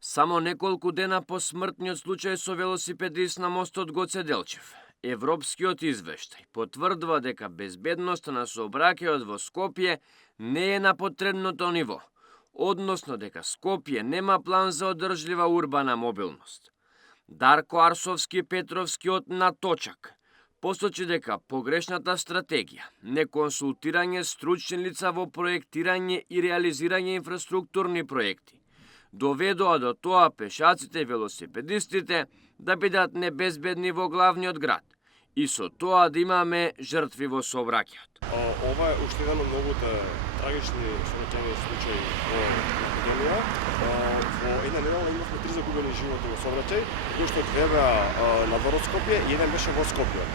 Само неколку дена по смртниот случај со велосипедист на мостот Гоце Делчев, Европскиот извештај потврдува дека безбедноста на сообраќајот во Скопје не е на потребното ниво, односно дека Скопје нема план за одржлива урбана мобилност. Дарко Арсовски Петровски од Наточак посочи дека погрешната стратегија, неконсултирање стручни лица во проектирање и реализирање инфраструктурни проекти, доведоа до тоа пешаците и велосипедистите да бидат небезбедни во главниот град и со тоа да имаме жртви во сообраќајот. Ова е уште еден од многуте трагични сообраќајни случаи во Македонија. Во една недела имавме 3 загубени животи во сообраќај, кои што две беа надвор од Скопје и еден беше во Скопје.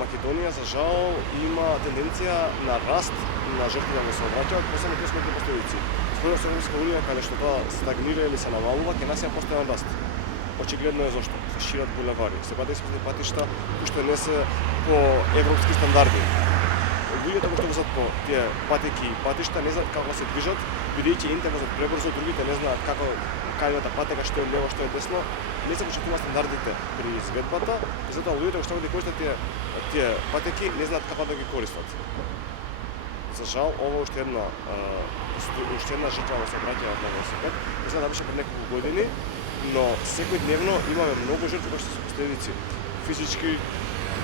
Македонија, за жал, има тенденција на раст на жртви во сообраќајот, посебно кај смртни последици. Според Европска унија, каде што тоа стагнира или се навалува, ќе нас има постојан раст. Очигледно е зашто се шират булевари, се падат експресни патишта кои што не се по европски стандарди. Луѓето кои што возат по тие патеки и патишта не знаат како се движат, бидејќи едните возат пребрзо, другите не знаат како кајната патека, што е лево, што е десно, не се почитуваат стандардите при изведбата, и затоа луѓето кои што ги користат тие патеки не знаат како да ги користат. За жал, ова уште една жртва во сообраќајот на велосипед, мислам да беше пред неколку години, но секојдневно имаме многу жртви кои што се последици физички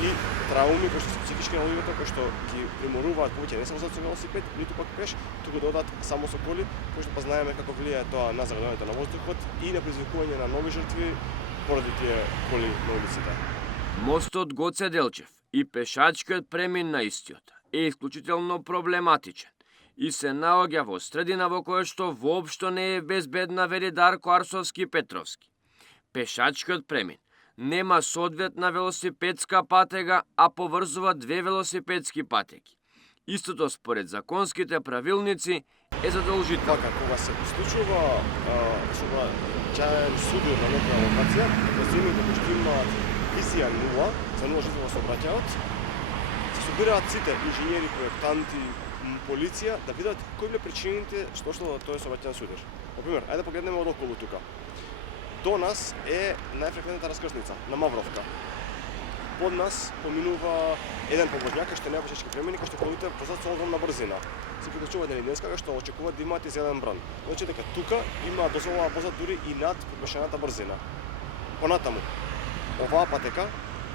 и трауми кои што се психички на луѓето, кои што ги приморуваат повеќе не само за велосипед, ниту пак пеш, туку да одат само со коли, кои што па знаеме како влијае тоа на загревањето на воздухот и на предизвикување на нови жртви поради тие коли на улиците. Мостот Гоце Делчев и пешачкиот премин на истиот е исклучително проблематичен и се наоѓа во средина во која што воопшто не е безбедна, вели Дарко Арсовски Петровски. Пешачкиот премин нема соодветна велосипедска патега, а поврзува две велосипедски патеки. Истото според законските правилници е задолжително. Така, кога се случува сообраќаен судир на некоја локација, земјите кои што имаат визија нула, за нула жртви во сообраќајот, се собираат сите инженери, проектанти, полиција да видат кои биле причините што дошло до тој сообраќајен судир. Например, ајде погледнеме одоколу тука. До нас е најфреквентната раскрсница на Мавровка. Под нас поминува еден повозњак што нема пешачки премини, кој што колите возат со огромна брзина. Се приклучуваат на линеска кој што очекуваат да имаат и зелен бран. Значи дека тука има дозвола да возат дури и над предпишаната брзина. Понатаму, оваа патека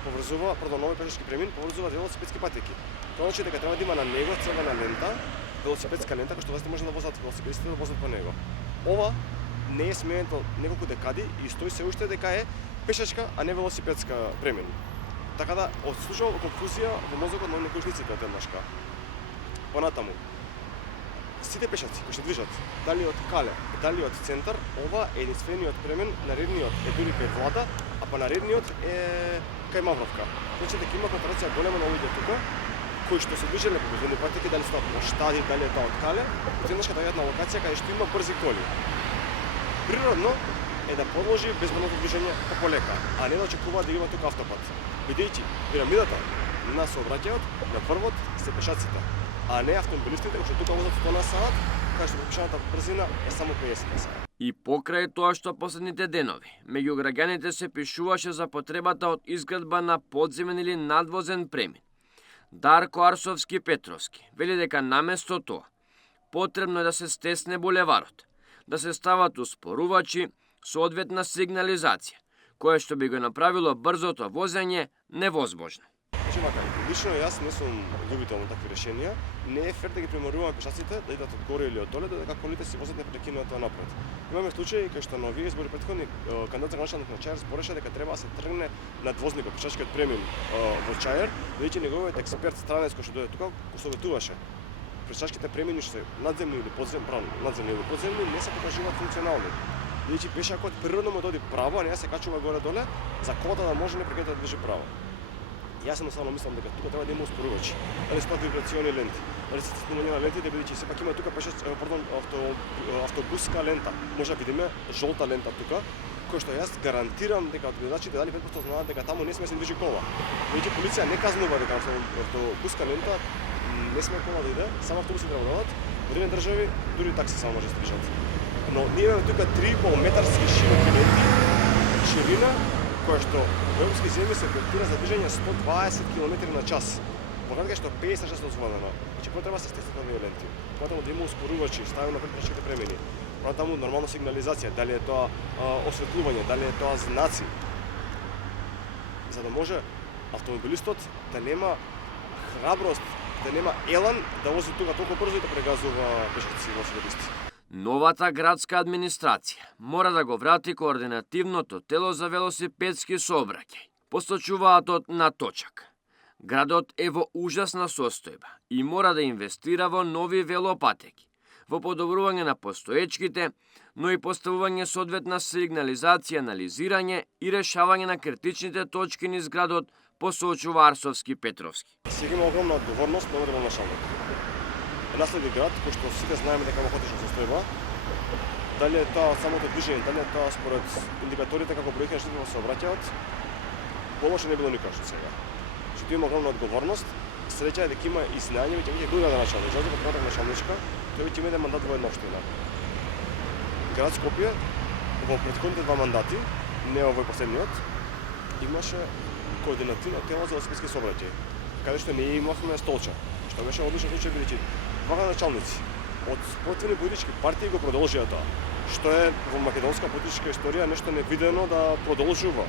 поврзува, нови пешачки премин поврзува велосипедски патеки. Тоа значи дека треба да има на него црвена лента, велосипедска лента која што возите може да возат велосипедистите да возат по него. Ова не е сменето неколку декади и стои се уште дека е пешачка, а не велосипедска премин. Така да отслужува конфузија во мозокот на некојшниците од еднашка. Понатаму, сите пешаци кои се движат, дали од Кале, дали од центар, ова е единствениот премин, наредниот е дури кај Влада, а па наредниот е кај Мавровка. Значи дека има концентрација голема на луѓе тука, кои што се движеле по безбедни патеки, дали се од Штади, дали е тоа од Кале, одеднаш доаѓаат на локација каде што има брзи коли. Природно е да продолжи безбедното движење полека, а не да очекува да има тука автопат. Бидејќи пирамидата на сообраќајот на првот се пешаците, а не автомобилистите кои што тука возат 100 на сат, кај што пропишаната брзина е само 50 на сат. И покрај тоа што последните денови, меѓу граѓаните се пишуваше за потребата од изградба на подземен или надвозен премин, Дарко Арсовски Петровски вели дека наместо тоа потребно е да се стесне булеварот, да се стават успорувачи, соодветна сигнализација, кое што би го направило брзото возење невозможно. Значи, лично јас не сум љубител на такви решенија, не е фер да ги приморуваме пешаците да идат од горе или од доле, додека колите си возат непрекинато напред. Имаме случаи кај што на овие избори претходни кандидат за градоначалник на Чајер збореше дека треба да се тргне надвозникот, пешачкиот премин во Чајер, бидејќи неговиот експерт странец кој што дојде тука го советуваше. Пешачките премини што се надземни или подземни не се покажуваат функционални. Бидејќи пешакот природно му доди право, а не да се качува горе-доле, за колата да може непрекинато да движи право. Јас едноставно мислам дека тука треба да има успорувачи, дали се вибрациони ленти, дали се снимање на лентите, бидејќи сепак има тука автобуска лента. Може да видиме жолта лента тука, кој што јас гарантирам дека одгледачите дали 5% знаат дека таму не сме се движи кола. Бидејќи полиција не кажнува дека автобуска лента не сме кола да иде, само автобуси треба да одат, во други држави дури такси само може да се движат. Но ние имаме тука 3,5 метарски ширина која што во европски земји се проектира за движење 120 км на час. Во градка што 56 дозволено. Значи потреба се стеклени ленти. Потоа да има успорувачи, ставено на претпречките премини. Таму нормално сигнализација, дали е тоа осветлување, дали е тоа знаци. За да може автомобилистот да нема храброст, да нема елан да вози тука толку брзо и да прегазува пешаци и велосипедисти. Новата градска администрација мора да го врати координативното тело за велосипедски сообраќај. Постачуваатот на точак. Градот е во ужасна состојба и мора да инвестира во нови велопатеки, во подобрување на постоечките, но и поставување соодветна сигнализација, анализирање и решавање на критичните точки низ градот, посочува Арсовски Петровски. Сега има огромна одговорност на одреден началник. Наследи град кој што сите знаеме дека во хотешна состојба, дали е тоа самото движење, дали е тоа според индикаторите како бројка на жртви во сообраќајот, полоше не било никош сега. Што има огромна одговорност, среќа е дека има и знаење, веќе година да началник, за разлика од началничка, тој веќе има еден мандат во една општина. Град Скопје во претходните 2 мандати, не овој последниот, имаше координативно тело за велосипедски сообраќај, каде што не имавме столча, што беше одличен случај бидејќи двама началници од спротивни политички партии го продолжија тоа, што е во македонска политичка историја нешто невидено да продолжува.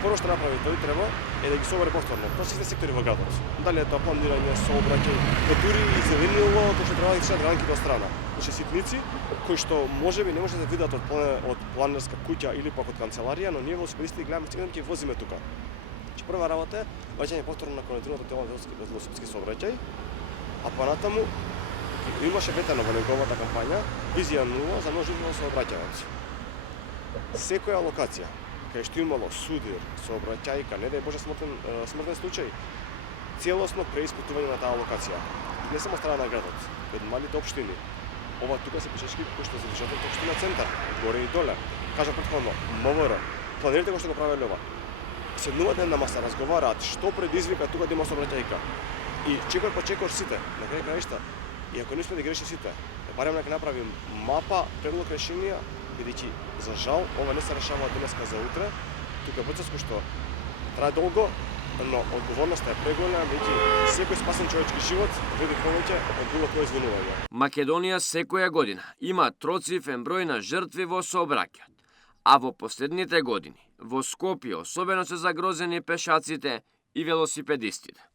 Прво што направи тој треба е да ги собере повторно тоа сите сектори во градот. Дали е тоа планирање, сообраќај, дури и зеленило, тоа што треба да ги гранките од страна. Значи ситници кои што можеби не може да видат од планерска куќа или пак од канцеларија, но ние велосипедисти гледаме стигнем ќе возиме тука. Значи прва работа е ваѓање повторно на координативното тело за велосипедски сообраќај, а понатаму имаше ветено во неговата кампања визија 0 за множително сообраќајот. Секоја локација кај што имало судир, сообраќајка, не дај Боже смртен случај, целосно преиспитување на таа локација. Не само страна на градот, од малите општини. Ова тука се пешачки кои што се движат од општина центар, горе и доле. Кажа претходно, МВР, планирате кој што го правеле ова. Седнуваат на маса, разговараат што предизвика тука да има сообраќајка. И чекор по чекор сите, на крај краишта, и ако не успе да греши сите, барем нека направим мапа, предлог решенија, бидејќи за жал ова не се решава денеска за утре, тука е процес кој што трае долго, но одговорноста е преголема, бидејќи секој спасен човечки живот вреди повеќе од било кое извинување. Македонија секоја година има троцифрен број на жртви во сообраќајот, а во последните години во Скопје особено се загрозени пешаците и велосипедистите.